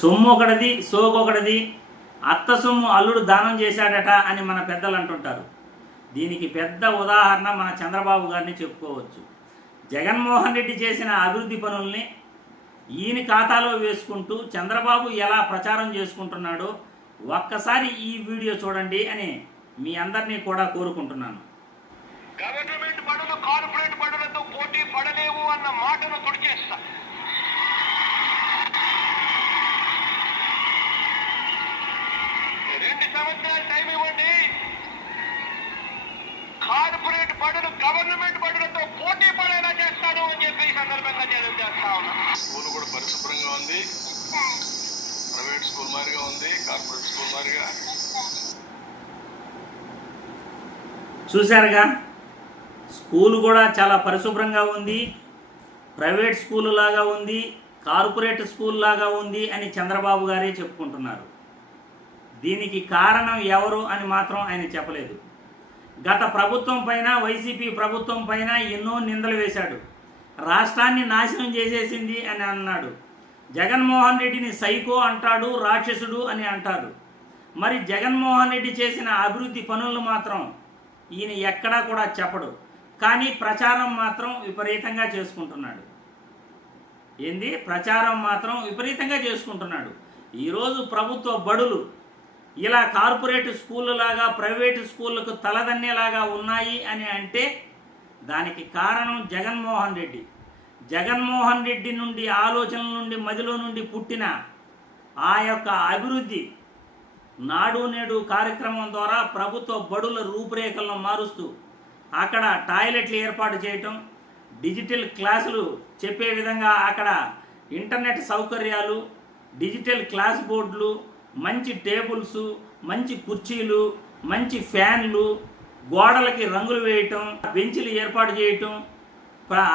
సొమ్ము ఒకటిది సోకొకటిది అత్త సొమ్ము అల్లుడు దానం చేశాడట అని మన పెద్దలు అంటుంటారు. దీనికి పెద్ద ఉదాహరణ మన చంద్రబాబు గారిని చెప్పుకోవచ్చు. జగన్మోహన్ రెడ్డి చేసిన అభివృద్ధి పనుల్ని ఈయన ఖాతాలో వేసుకుంటూ చంద్రబాబు ఎలా ప్రచారం చేసుకుంటున్నాడో ఒక్కసారి ఈ వీడియో చూడండి అని మీ అందరినీ కూడా కోరుకుంటున్నాను. గవర్నమెంట్ బడులు కార్పొరేట్ బడులతో పోటీ పడలేవు అన్న మాటను తుడిచేస్తా కార్పొరేట్ బడులు గవర్నమెంట్ బడులతో పోటీ పడేలా చేస్తాను అని చెప్పి ఈ సందర్భంగా నేను చేస్తా ఉన్నా. స్కూల్ కూడా పరిశుభ్రంగా ఉంది. ప్రైవేట్ స్కూల్ మాదిరిగా ఉంది. కార్పొరేట్ స్కూల్ మాదిరిగా. చూశారుగా? స్కూల్ కూడా చాలా పరిశుభ్రంగా ఉంది. ప్రైవేట్ స్కూల్ లాగా ఉంది. కార్పొరేట్ స్కూల్ లాగా ఉంది అని చంద్రబాబు గారే చెప్పుకుంటున్నారు. దీనికి కారణం ఎవరు అని మాత్రం ఆయన చెప్పలేదు. గత ప్రభుత్వం పైన వైసీపీ ప్రభుత్వం పైన ఎన్నో నిందలు వేశాడు. రాష్ట్రాన్ని నాశనం చేసేసింది అని అన్నాడు. జగన్మోహన్ రెడ్డిని సైకో అంటాడు రాక్షసుడు అని అంటారు మరి జగన్మోహన్ రెడ్డి చేసిన అభివృద్ధి పనులను మాత్రం ఈయన ఎక్కడా కూడా చెప్పడు. కానీ ప్రచారం మాత్రం విపరీతంగా చేసుకుంటున్నాడు. ఏంది? ప్రచారం మాత్రం విపరీతంగా చేసుకుంటున్నాడు. ఈరోజు ప్రభుత్వ బడులు ఇలా కార్పొరేట్ స్కూళ్ళ లాగా ప్రైవేటు స్కూళ్ళకు తలదన్నేలాగా ఉన్నాయి అని అంటే దానికి కారణం జగన్మోహన్ రెడ్డి. జగన్మోహన్ రెడ్డి నుండి ఆలోచనల నుండి మదిలో నుండి పుట్టిన ఆ యొక్క అభివృద్ధి నాడు నేడు కార్యక్రమం ద్వారా ప్రభుత్వ బడుల రూపురేఖలను మారుస్తూ అక్కడ టాయిలెట్లు ఏర్పాటు చేయటం డిజిటల్ క్లాసులు చెప్పే విధంగా అక్కడ ఇంటర్నెట్ సౌకర్యాలు డిజిటల్ క్లాస్ బోర్డులు మంచి టేబుల్స్ మంచి కుర్చీలు మంచి ఫ్యాన్లు గోడలకి రంగులు వేయటం బెంచ్లు ఏర్పాటు చేయటం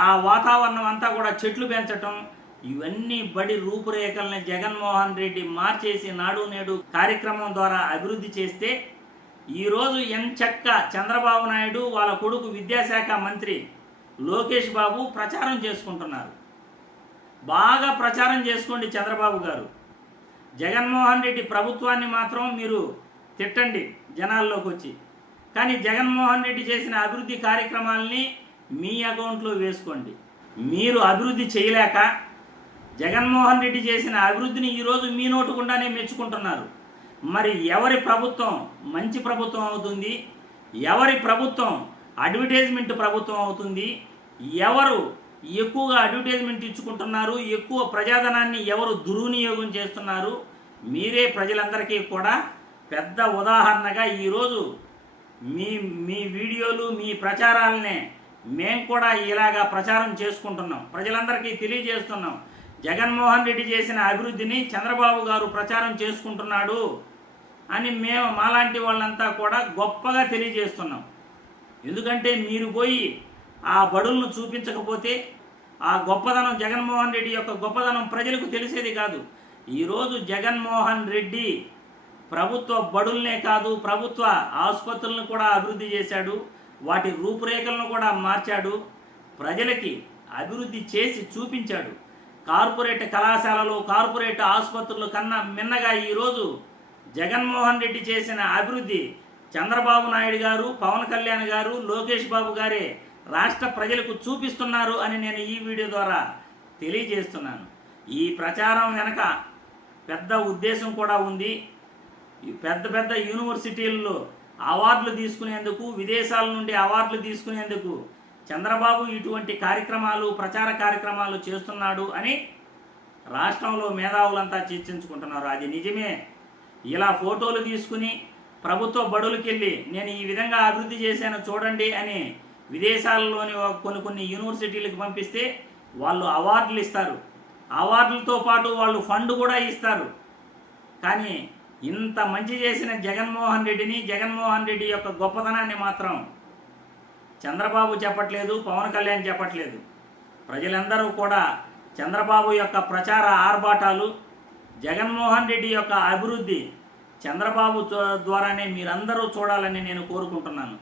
ఆ వాతావరణం అంతా కూడా చెట్లు పెంచటం ఇవన్నీ బడి రూపురేఖల్ని జగన్మోహన్ రెడ్డి మార్చేసి నాడు నేడు కార్యక్రమం ద్వారా అభివృద్ధి చేస్తే ఈరోజు ఎంచక్క చంద్రబాబు నాయుడు వాళ్ళ కొడుకు విద్యాశాఖ మంత్రి లోకేష్ బాబు ప్రచారం చేసుకుంటున్నారు. బాగా ప్రచారం చేసుకోండి చంద్రబాబు గారు. జగన్మోహన్ రెడ్డి ప్రభుత్వాన్ని మాత్రం మీరు తిట్టండి జనాల్లోకి వచ్చి. కానీ జగన్మోహన్ రెడ్డి చేసిన అభివృద్ధి కార్యక్రమాలని మీ అకౌంట్లో వేసుకోండి. మీరు అభివృద్ధి చేయలేక జగన్మోహన్ రెడ్డి చేసిన అభివృద్ధిని ఈరోజు మీ నోటుకుండానే మెచ్చుకుంటున్నారు. మరి ఎవరి ప్రభుత్వం మంచి ప్రభుత్వం అవుతుంది? ఎవరి ప్రభుత్వం అడ్వర్టైజ్మెంట్ ప్రభుత్వం అవుతుంది? ఎవరు ఎక్కువగా అడ్వర్టైజ్మెంట్ ఇచ్చుకుంటున్నారు ఎక్కువ ప్రజాధనాన్ని ఎవరు దుర్వినియోగం చేస్తున్నారు మీరే ప్రజలందరికీ కూడా పెద్ద ఉదాహరణగా ఈరోజు మీ మీ వీడియోలు మీ ప్రచారాలనే మేము కూడా ఇలాగా ప్రచారం చేసుకుంటున్నాం. ప్రజలందరికీ తెలియజేస్తున్నాం. జగన్మోహన్ రెడ్డి చేసిన అభివృద్ధిని చంద్రబాబు గారు ప్రచారం చేసుకుంటున్నాడు అని మేము మాలాంటి వాళ్ళంతా కూడా గొప్పగా తెలియజేస్తున్నాం. ఎందుకంటే మీరు పోయి ఆ బడులను చూపించకపోతే ఆ గొప్పదనం జగన్మోహన్ రెడ్డి యొక్క గొప్పదనం ప్రజలకు తెలిసేది కాదు. ఈరోజు జగన్మోహన్ రెడ్డి ప్రభుత్వ బడుల్నే కాదు ప్రభుత్వ ఆసుపత్రులను కూడా అభివృద్ధి చేశాడు వాటి రూపురేఖలను కూడా మార్చాడు ప్రజలకి అభివృద్ధి చేసి చూపించాడు. కార్పొరేట్ కళాశాలలు కార్పొరేట్ ఆసుపత్రులు కన్నా మిన్నగా ఈరోజు జగన్మోహన్ రెడ్డి చేసిన అభివృద్ధి చంద్రబాబు నాయుడు గారు పవన్ కళ్యాణ్ గారు లోకేష్ బాబు గారే రాష్ట్ర ప్రజలకు చూపిస్తున్నారు అని నేను ఈ వీడియో ద్వారా తెలియజేస్తున్నాను. ఈ ప్రచారం వెనక పెద్ద ఉద్దేశం కూడా ఉంది. పెద్ద పెద్ద యూనివర్సిటీల్లో అవార్డులు తీసుకునేందుకు విదేశాల నుండి అవార్డులు తీసుకునేందుకు చంద్రబాబు ఇటువంటి కార్యక్రమాలు ప్రచార కార్యక్రమాలు చేస్తున్నాడు అని రాష్ట్రంలో మేధావులంతా చర్చించుకుంటున్నారు. అది నిజమే. ఇలా ఫోటోలు తీసుకుని ప్రభుత్వ బడులకెళ్ళి నేను ఈ విధంగా అభివృద్ధి చేశాను చూడండి అని విదేశాలలోని కొన్ని కొన్ని యూనివర్సిటీలకు పంపిస్తే వాళ్ళు అవార్డులు ఇస్తారు. అవార్డులతో పాటు వాళ్ళు ఫండ్ కూడా ఇస్తారు. కానీ ఇంత మంచి చేసిన జగన్మోహన్ రెడ్డిని జగన్మోహన్ రెడ్డి యొక్క గొప్పతనాన్ని మాత్రం చంద్రబాబు చెప్పట్లేదు పవన్ కళ్యాణ్ చెప్పట్లేదు. ప్రజలందరూ కూడా చంద్రబాబు యొక్క ప్రచార ఆర్భాటాలు జగన్మోహన్ రెడ్డి యొక్క అభివృద్ధి చంద్రబాబు ద్వారానే మీరందరూ చూడాలని నేను కోరుకుంటున్నాను.